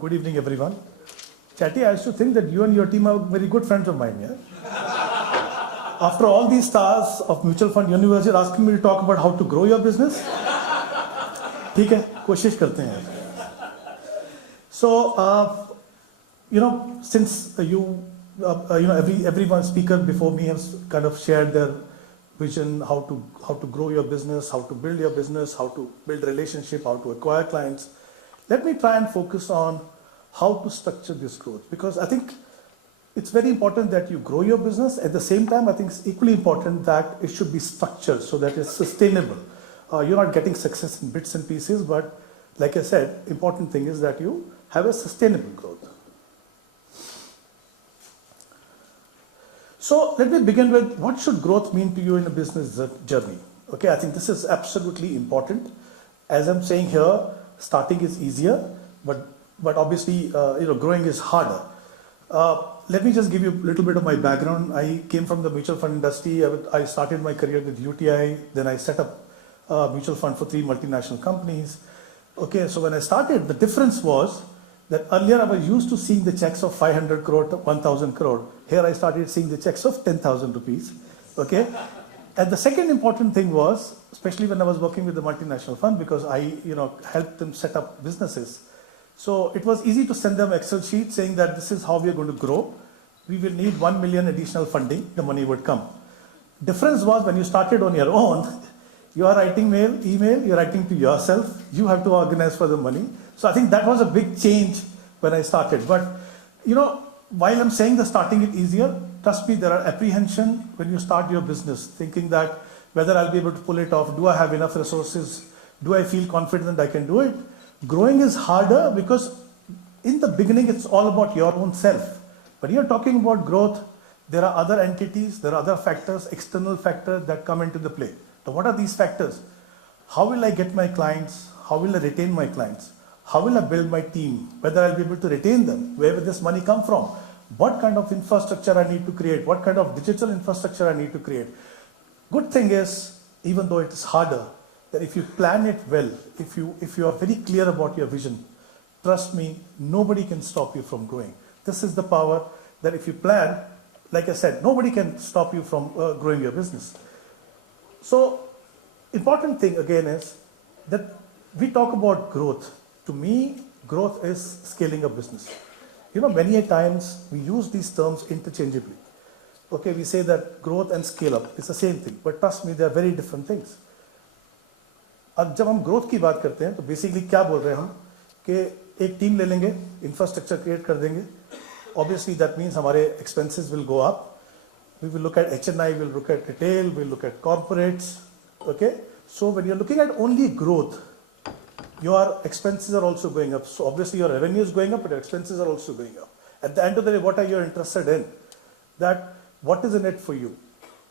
Good evening, everyone. Chatty, I used to think that you and your team are very good friends of mine, yeah? After all these stars of Mutual Fund Universe, you're asking me to talk about how to grow your business? ठीक है, कोशिश करते हैं. So, since every speaker before me has kind of shared their vision, how to grow your business, how to build your business, how to build relationship, how to acquire clients. Let me try and focus on how to structure this growth, because I think it's very important that you grow your business. At the same time, I think it's equally important that it should be structured so that it's sustainable. You're not getting success in bits and pieces, but like I said, important thing is that you have a sustainable growth. So let me begin with what should growth mean to you in a business journey. Okay, I think this is absolutely important. As I'm saying here, starting is easier, but obviously growing is harder. Let me just give you a little bit of my background. I came from the mutual fund industry. I started my career with UTI. Then I set up a mutual fund for 3 multinational companies. Okay, so when I started, the difference was that earlier I was used to seeing the checks of 500 crore to 1,000 crore. Here I started seeing the checks of 10,000 rupees. Okay, and the second important thing was, especially when I was working with the multinational fund, because I helped them set up businesses. So it was easy to send them Excel sheet saying that this is how we are going to grow. We will need 1 million additional funding, the money would come. Difference was when you started on your own, you are writing email, you're writing to yourself, you have to organize for the money. So I think that was a big change when I started. But while I'm saying the starting it easier, trust me, there are apprehension when you start your business, thinking that whether I'll be able to pull it off, do I have enough resources, do I feel confident I can do it? Growing is harder because in the beginning it's all about your own self. But you're talking about growth, there are other entities, there are other factors, external factors that come into the play. So what are these factors? How will I get my clients? How will I retain my clients? How will I build my team? Whether I'll be able to retain them? Where will this money come from? What kind of infrastructure I need to create? What kind of digital infrastructure I need to create? Good thing is, even though it is harder, that if you plan it well, if you are very clear about your vision, trust me, nobody can stop you from growing. This is the power that if you plan, like I said, nobody can stop you from growing your business. So, important thing again is that we talk about growth. To me, growth is scaling a business. Many a times we use these terms interchangeably. Okay, we say that growth and scale up is the same thing, but trust me, they are very different things. अब जब हम growth की बात करते हैं तो basically क्या बोल रहे हैं हम कि एक टीम ले लेंगे, इंफ्रास्ट्रक्चर क्रिएट कर देंगे. Obviously that means हमारे expenses will go up. We will look at H&I, we'll look at retail, we'll look at corporates. Okay, so when you're looking at only growth, your expenses are also going up. So obviously your revenue is going up, but your expenses are also going up. At the end of the day, what are you interested in? That what is in it for you?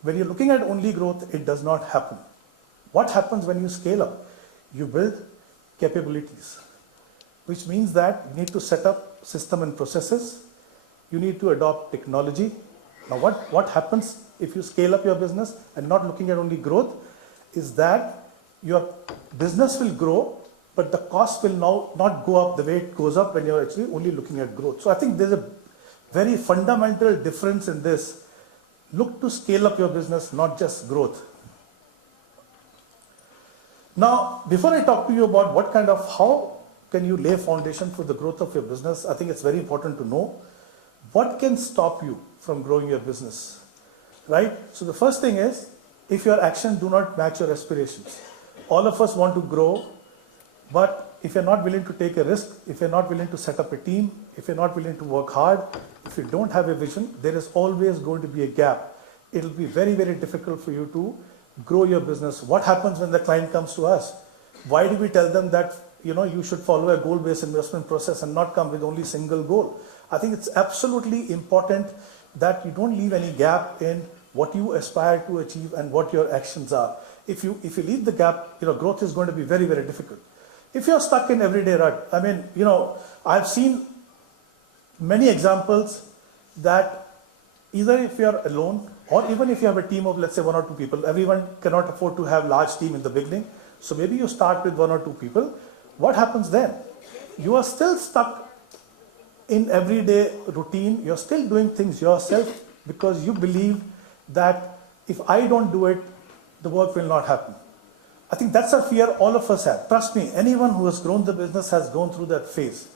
When you're looking at only growth, it does not happen. What happens when you scale up? You build capabilities, which means that you need to set up system and processes. You need to adopt technology. Now what happens if you scale up your business and not looking at only growth is that your business will grow, but the cost will now not go up the way it goes up when you're actually only looking at growth. So I think there's a very fundamental difference in this. Look to scale up your business, not just growth. Now, before I talk to you about how can you lay foundation for the growth of your business, I think it's very important to know what can stop you from growing your business, right? So the first thing is, if your actions do not match your aspirations. All of us want to grow, but if you're not willing to take a risk, if you're not willing to set up a team, if you're not willing to work hard, if you don't have a vision, there is always going to be a gap. It'll be very, very difficult for you to grow your business. What happens when the client comes to us? Why do we tell them that you should follow a goal-based investment process and not come with only single goal? I think it's absolutely important that you don't leave any gap in what you aspire to achieve and what your actions are. If you leave the gap, growth is going to be very, very difficult. If you're stuck in everyday rut, I've seen many examples that either if you're alone or even if you have a team of, let's say, 1 or 2 people, everyone cannot afford to have a large team in the beginning. So maybe you start with 1 or 2 people. What happens then? You are still stuck in everyday routine, you're still doing things yourself because you believe that if I don't do it, the work will not happen. I think that's a fear all of us have. Trust me, anyone who has grown the business has gone through that phase.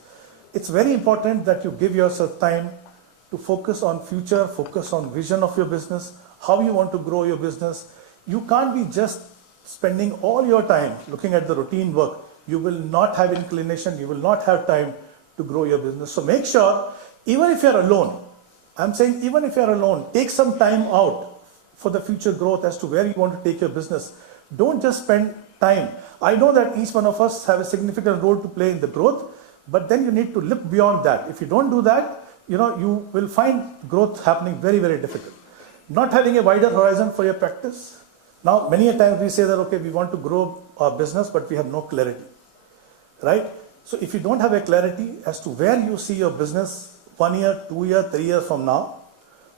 It's very important that you give yourself time to focus on future, focus on vision of your business, how you want to grow your business. You can't be just spending all your time looking at the routine work. You will not have inclination, you will not have time to grow your business. So make sure, even if you're alone, I'm saying even if you're alone, take some time out for the future growth as to where you want to take your business. Don't just spend time. I know that each one of us have a significant role to play in the growth, but then you need to look beyond that. If you don't do that, you will find growth happening very, very difficult. Not having a wider horizon for your practice. Now, many a times we say that, okay, we want to grow our business, but we have no clarity, right? So if you don't have a clarity as to where you see your business 1 year, 2 year, 3 years from now,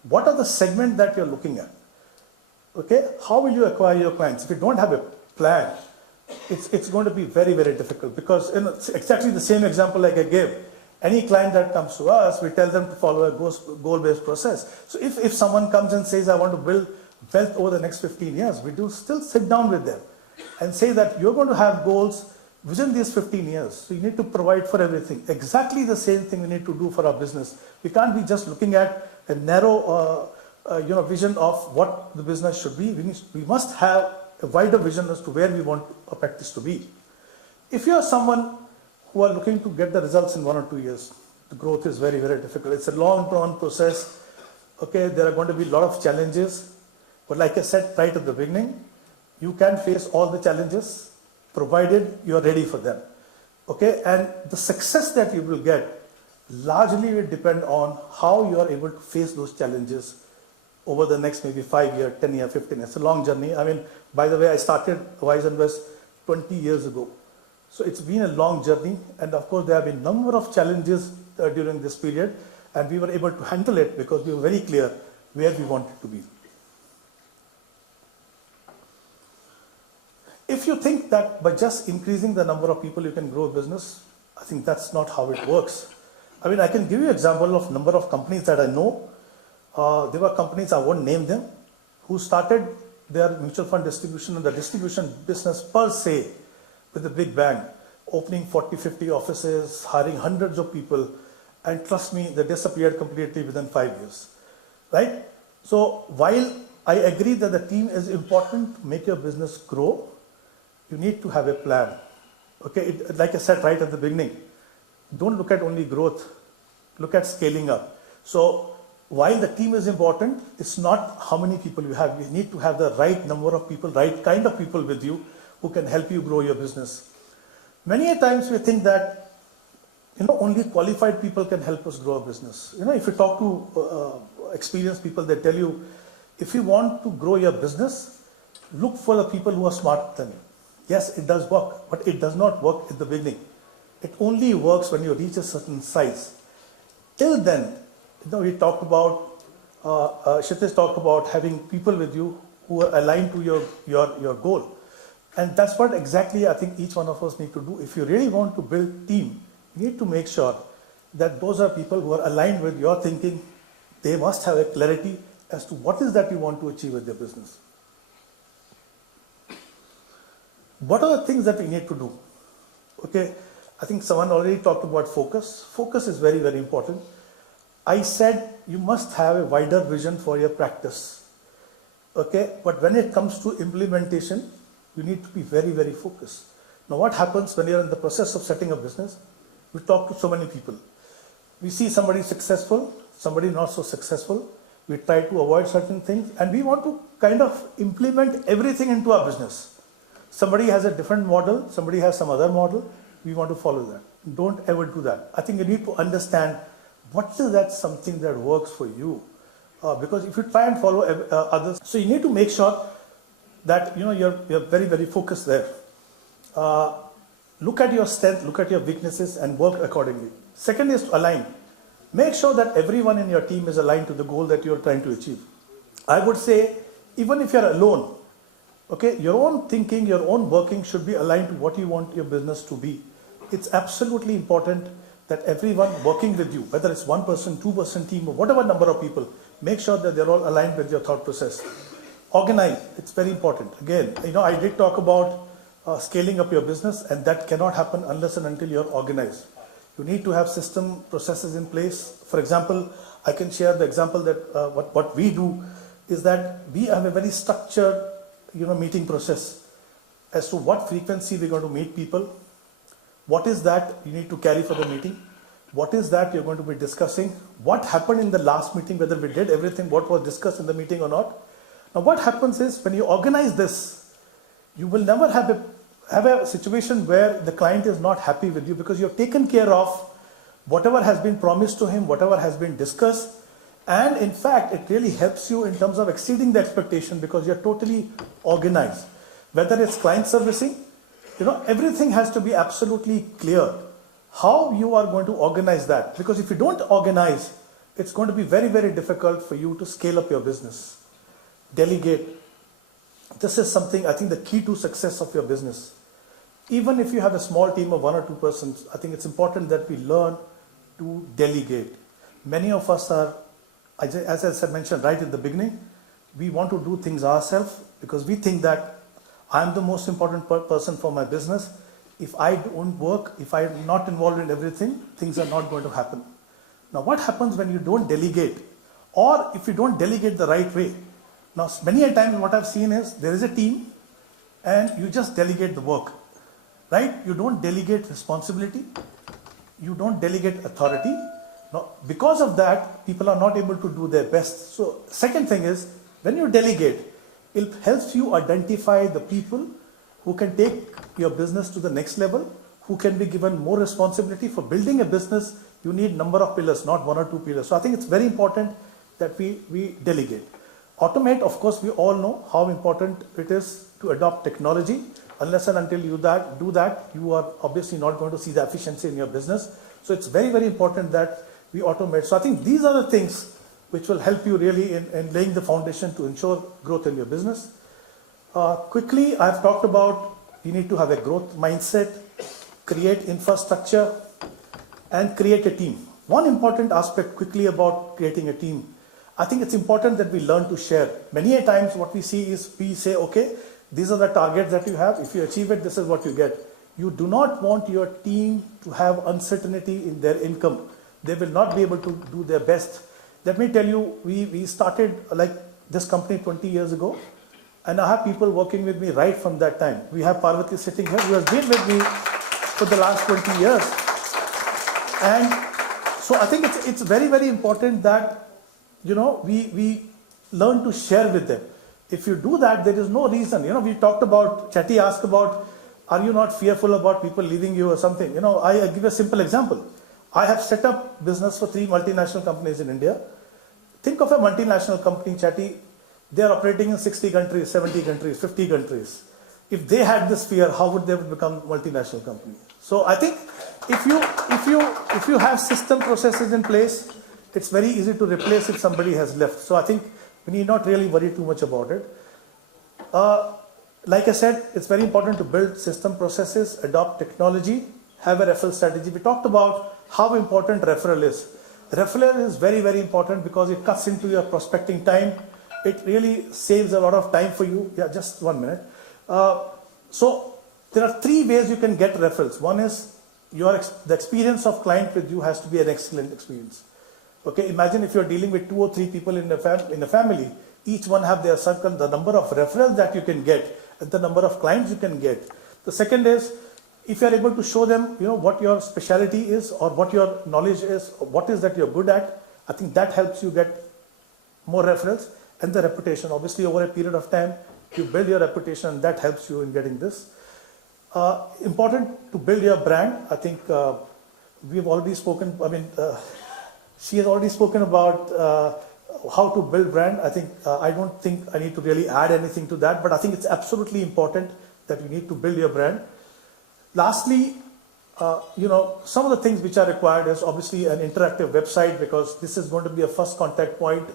what are the segments that you're looking at? Okay, how will you acquire your clients? If you don't have a plan, it's going to be very, very difficult, because it's exactly the same example like I gave. Any client that comes to us, we tell them to follow a goal-based process. So if someone comes and says, I want to build wealth over the next 15 years, we do still sit down with them and say that you're going to have goals within these 15 years. So you need to provide for everything. Exactly the same thing we need to do for our business. We can't be just looking at a narrow vision of what the business should be. We must have a wider vision as to where we want our practice to be. If you are someone who are looking to get the results in 1 or 2 years, the growth is very, very difficult. It's a long-term process. Okay, there are going to be a lot of challenges. But like I said right at the beginning, you can face all the challenges provided you are ready for them. Okay, and the success that you will get largely will depend on how you are able to face those challenges over the next maybe 5 years, 10 years, 15 years. It's a long journey. I mean, by the way, I started Wise Invest 20 years ago. So it's been a long journey. And of course, there have been a number of challenges during this period. And we were able to handle it because we were very clear where we wanted to be. If you think that by just increasing the number of people you can grow a business, I think that's not how it works. I mean, I can give you an example of number of companies that I know. There were companies, I won't name them, who started their mutual fund distribution and the distribution business per se with a big bang, opening 40, 50 offices, hiring hundreds of people, and trust me, they disappeared completely within 5 years, right? So while I agree that the team is important to make your business grow, you need to have a plan. Okay, like I said right at the beginning, don't look at only growth, look at scaling up. So while the team is important, it's not how many people you have. You need to have the right number of people, right kind of people with you who can help you grow your business. Many a times we think that only qualified people can help us grow a business. If you talk to experienced people, they tell you, if you want to grow your business, look for the people who are smarter than you. Yes, it does work, but it does not work at the beginning. It only works when you reach a certain size. Till then, we talked about, Kshitij talked about having people with you who are aligned to your goal. And that's what exactly I think each one of us need to do. If you really want to build team, you need to make sure that those are people who are aligned with your thinking. They must have a clarity as to what is that you want to achieve with your business. What are the things that we need to do? Okay, I think someone already talked about focus. Focus is very, very important. I said you must have a wider vision for your practice. Okay, but when it comes to implementation, you need to be very, very focused. Now, what happens when you're in the process of setting a business? We talk to so many people. We see somebody successful, somebody not so successful. We try to avoid certain things, and we want to kind of implement everything into our business. Somebody has a different model, somebody has some other model, we want to follow that. Don't ever do that. I think you need to understand what is that something that works for you. Because if you try and follow others, so you need to make sure that you're very, very focused there. Look at your strength, look at your weaknesses, and work accordingly. Second is to align. Make sure that everyone in your team is aligned to the goal that you're trying to achieve. I would say, even if you're alone, okay, your own thinking, your own working should be aligned to what you want your business to be. It's absolutely important that everyone working with you, whether it's 1%, 2% team, or whatever number of people, make sure that they're all aligned with your thought process. Organize, it's very important. Again, I did talk about scaling up your business, and that cannot happen unless and until you're organized. You need to have system processes in place. For example, I can share the example that what we do is that we have a very structured, meeting process as to what frequency we're going to meet people. What is that you need to carry for the meeting? What is that you're going to be discussing? What happened in the last meeting, whether we did everything what was discussed in the meeting or not? Now what happens is when you organize this, you will never have a situation where the client is not happy with you, because you've taken care of whatever has been promised to him, whatever has been discussed. And in fact, it really helps you in terms of exceeding the expectation because you're totally organized. Whether it's client servicing, everything has to be absolutely clear how you are going to organize that. Because if you don't organize, it's going to be very, very difficult for you to scale up your business. Delegate. This is something, I think, the key to success of your business. Even if you have a small team of 1 or 2 persons, I think it's important that we learn to delegate. Many of us are, as I mentioned right at the beginning, we want to do things ourselves because we think that I'm the most important person for my business. If I don't work, if I'm not involved in everything, things are not going to happen. Now, what happens when you don't delegate, or if you don't delegate the right way? Now, many a times what I've seen is there is a team and you just delegate the work, right? You don't delegate responsibility. You don't delegate authority. Now, because of that, people are not able to do their best. So, second thing is, when you delegate, it helps you identify the people who can take your business to the next level, who can be given more responsibility. For building a business, you need number of pillars, not 1 or 2 pillars. So I think it's very important that we delegate. Automate, of course, we all know how important it is to adopt technology. Unless and until you do that, you are obviously not going to see the efficiency in your business. So it's very, very important that we automate. So I think these are the things which will help you really in laying the foundation to ensure growth in your business. Quickly, I've talked about you need to have a growth mindset, create infrastructure, and create a team. One important aspect quickly about creating a team, I think it's important that we learn to share. Many a times what we see is we say, okay, these are the targets that you have. If you achieve it, this is what you get. You do not want your team to have uncertainty in their income. They will not be able to do their best. Let me tell you, we started like this company 20 years ago, and I have people working with me right from that time. We have Parvati sitting here who has been with me for the last 20 years. And so I think it's very, very important that, we learn to share with them. If you do that, there is no reason. We talked about, Chatty asked about, are you not fearful about people leaving you or something? I give a simple example. I have set up business for 3 multinational companies in India. Think of a multinational company, Chatty. They are operating in 60 countries, 70 countries, 50 countries. If they had this fear, how would they become multinational company? So I think if you have system processes in place, it's very easy to replace if somebody has left. So I think we need not really worry too much about it. Like I said, it's very important to build system processes, adopt technology, have a referral strategy. We talked about how important referral is. Referral is very, very important because it cuts into your prospecting time. It really saves a lot of time for you. Yeah, just 1 minute. So there are 3 ways you can get referrals. One is the experience of client with you has to be an excellent experience. Okay, imagine if you're dealing with 2 or 3 people in a family, each one have their circle, the number of referrals that you can get, and the number of clients you can get. The second is, if you're able to show them, what your specialty is or what your knowledge is, or what is that you're good at, I think that helps you get more referrals. And the reputation, obviously over a period of time, you build your reputation and that helps you in getting this. Important to build your brand. I think we've already spoken, she has already spoken about how to build brand. I don't think I need to really add anything to that, but I think it's absolutely important that you need to build your brand. Lastly, some of the things which are required is obviously an interactive website, because this is going to be a first contact point.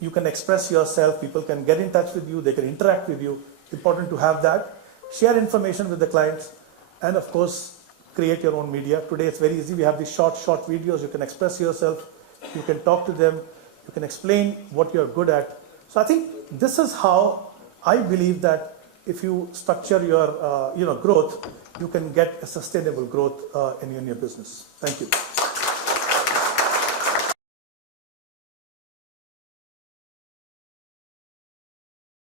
You can express yourself, people can get in touch with you, they can interact with you. Important to have that. Share information with the clients, and of course, create your own media. Today it's very easy. We have these short videos. You can express yourself. You can talk to them. You can explain what you're good at. So I think this is how I believe that if you structure your growth, you can get a sustainable growth in your business. Thank you.